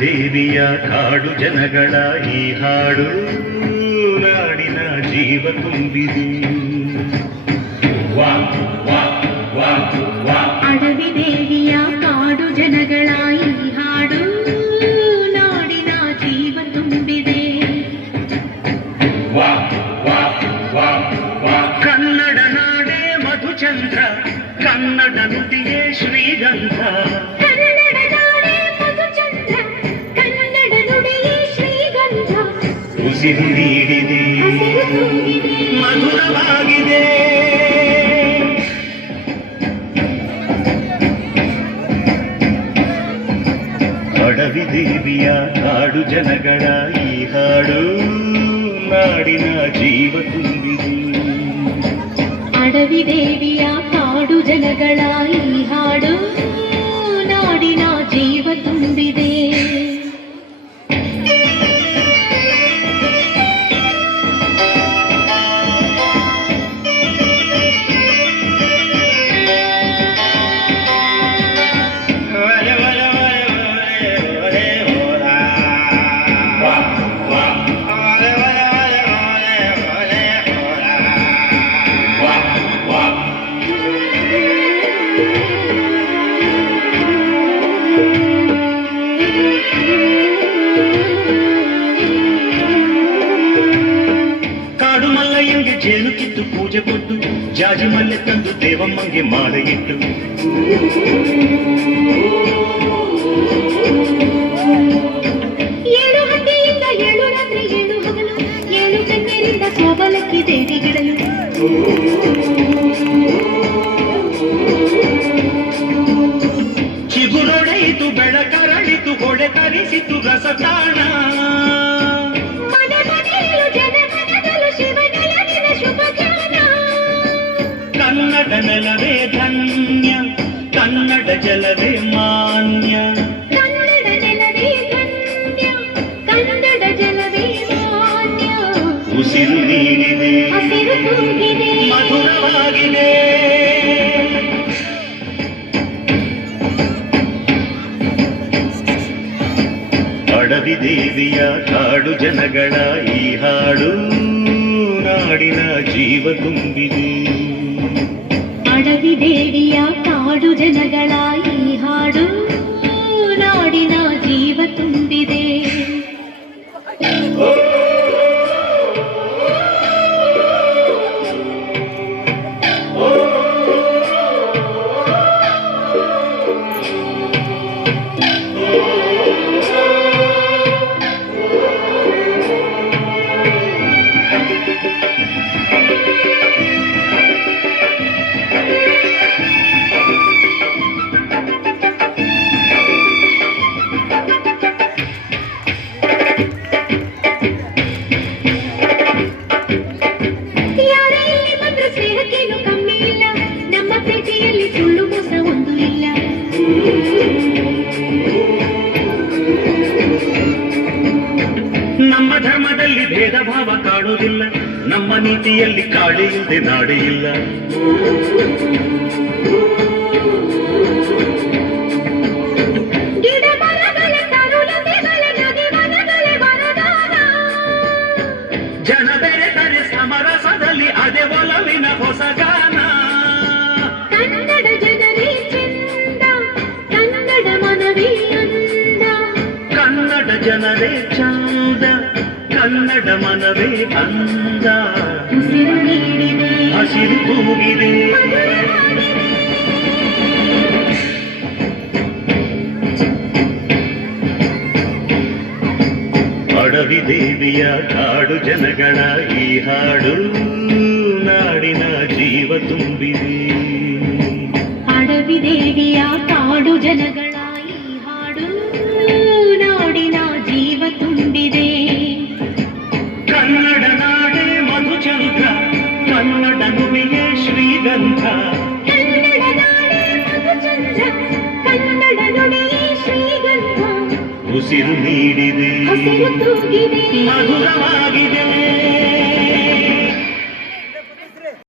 ದೇವಿಯ ಕಾಡು ಜನಗಳ ಈ ಹಾಡು ನಾಡಿನ ಜೀವ ತುಂಬಿದೆ. ಅಡವಿ ದೇವಿಯ ಕಾಡು ಜನಗಳ ಈ ಹಾಡು ನಾಡಿನ ಜೀವ ತುಂಬಿದೆ. ಕನ್ನಡ ನಾಡೇ ಮಧುಚಂದ್ರ, ಕನ್ನಡ ನುಡಿಯೇ ಶ್ರೀಗಂಧ. ಉಸಿರು ನೀಡಿದೆ, ಮಧುರವಾಗಿದೆ. ಅಡವಿ ದೇವಿಯ ಕಾಡು ಜನಗಳ ಈ ಹಾಡು ನಾಡಿನ ಜೀವ ತುಂಬಿದೆ. ಅಡವಿ ದೇವಿಯ ಕಾಡು ಜನಗಳ ಈ ಹಾಡು ನಾಡಿನ ಜೀವ ತುಂಬಿದೆ. ಜೇನು ಕಿತ್ತು ಪೂಜೆ ಕೊಟ್ಟು ಜಾಜಿ ಮಲ್ಲೆ ತಂದು ದೇವಮ್ಮಂಗೆ ಮಾಲೆ ಇಟ್ಟು ಏಳು ಹಂಗೆಯಿಂದ ಏಳು ರಾತ್ರಿ ಏಳು ಹಗಲು ಏಳು ಕಣ್ಣೀರಿಂದ ಸೋಬಲಕ್ಕಿ ದೇವಿಗಿಡಲು ಚಿಗುರೊಡೆಯಿತು ಬೆಳಕರಳಿತು ಹೊಡೆ ತರಿಸಿತು ರಸತಾಣ. ಕನ್ನಡ ನೆಲವೇ ಧನ್ಯ, ಕನ್ನಡ ಜಲವೇ ಮಾನ್ಯ. ಕನ್ನಡ ನೆಲವೇ ಧನ್ಯ, ಕನ್ನಡ ಜಲವೇ ಮಾನ್ಯ. ಉಸಿರು ನೀಡಿದೆ, ಹಸಿರು ತುಂಬಿದೆ, ಮಧುರವಾಗಿದೆ. ಅಡವಿ ದೇವಿಯ ಕಾಡು ಜನಗಳ ಈ ಹಾಡು ನಾಡಿನ ಜೀವ ತುಂಬಿದೆ. ಅಡವಿ ದೇವಿಯ ಕಾಡು ಜನಗಳ ಈ ಹಾಡು ನಾಡಿನ ಜೀವ ತುಂಬಿದೆ. ನಮ್ಮ ಧರ್ಮದಲ್ಲಿ ಭೇದ ಭಾವ ಕಾಣುವುದಿಲ್ಲ, ನಮ್ಮ ನೀತಿಯಲ್ಲಿ ಕಾಳಿ ಇಲ್ಲದೆ ನಾಡಿ ಇಲ್ಲ. ಜನ ಬೆರೆತರೆ ಸಮರಸದಲ್ಲಿ ಅದೇ ಒಲವಿನ ಹೊಸಗಾನ. ಕನ್ನಡ ಜನರೇ ಚಂದ, ಕನ್ನಡ ಮನವೇ ಅಂದ. ಕನ್ನಡ ಜನರೇ ಚಂದ, ಕನ್ನಡ ಮನವೇ ಅಂದ. ಉಸಿರು ನೀಡಿದೆ, ಹಸಿರು ತೂಗಿದೆ. ಅಡವಿ ದೇವಿಯ ಕಾಡು ಜನಗಳ ಈ ಹಾಡು ನಾಡಿನ ಜೀವ ತುಂಬಿದೆ. ಅಡವಿ ದೇವಿಯ ಕಾಡು ಜನಗಳ ಈ ಹಾಡು ನಾಡಿನ ಜೀವ ತುಂಬಿದೆ. ಕನ್ನಡ ನಾಡೇ ಮಧುಚಂದ್ರ, ಕನ್ನಡ ನುಡಿಯೇ ಶ್ರೀಗಂಧ. ಕನ್ನಡ ನಾಡೇ ಮಧುಚಂದ್ರ, ಕನ್ನಡ ನುಡಿಯೇ ಶ್ರೀಗಂಧ. ಉಸಿರು ನೀಡಿದೆ, ಹಸಿರು ತೂಗಿದೆ, ಮಧುರವಾಗಿದೆ.